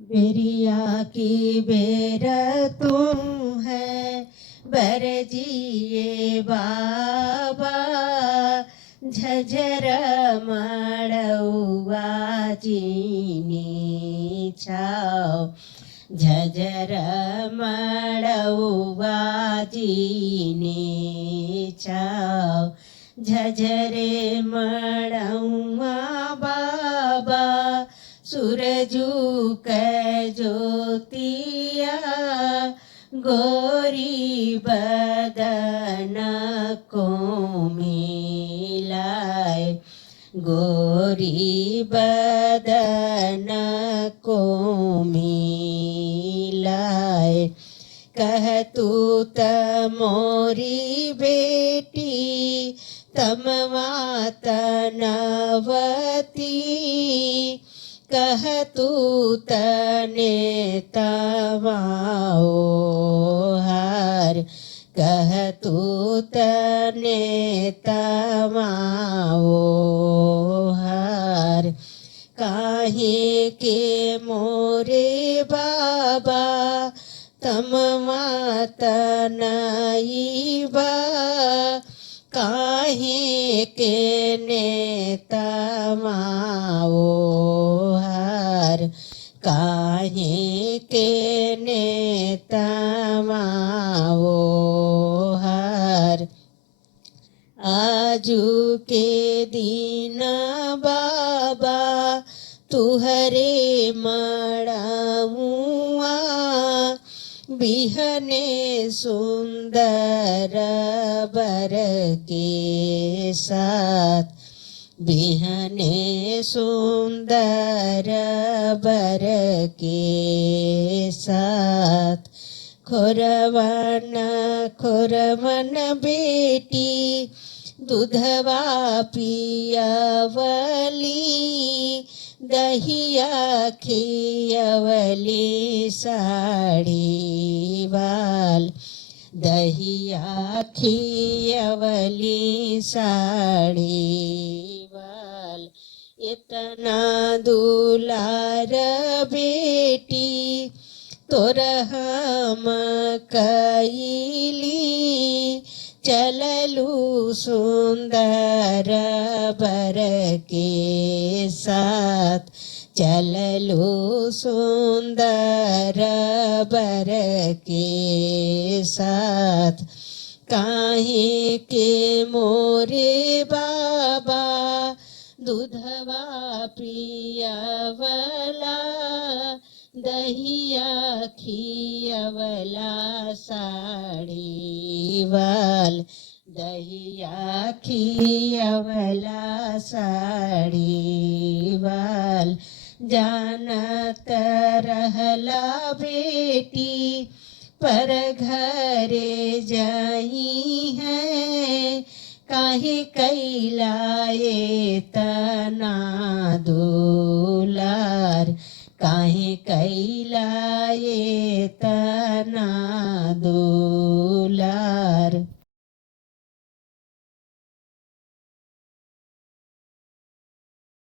बेरिया की बेर तुम है बरजिए बाबा, झझर मड़ौआ चीनी छाओ, झझर मड़ौआ चीनी छाओ, झझरे मड़ौआ बाबा, सूरजू के ज्योतिया, गोरी बदन को मिलाए, गोरी बदन को मिलाए। कह तू त मोरी बेटी तमवा तनवती, कह तू तने तवाओ हार, कह तू तने तवाओ हार। काहे के मोरे बाबा तमवा तनईबा, काहे के नेतमाओ हार, काहे के नेतमाओ हार। आजू के दिन बाबा तुहरे मड़ाऊआ, बिहने सुंदर बर के साथ, बिहने सुंदर बर के साथ। खुरवन खुरवन बेटी दूधवा पियावली, दहिया खियवली साड़ी वाल, दहिया खियवली साड़ी वाल। इतना दुलार बेटी तोर हम कैली, चललू सुंदर बर के साथ, चललू सुंदर बर के साथ। काहे के मोरे बाबा दूधवा पियावला, दहिया खियवला साड़ी वाल, दहिया खियवला साड़ी वाल। जानत रहला बेटी पर घरे जाई है, काहे कैलाए तना दुलार, काहे कैलाए तना दुलार।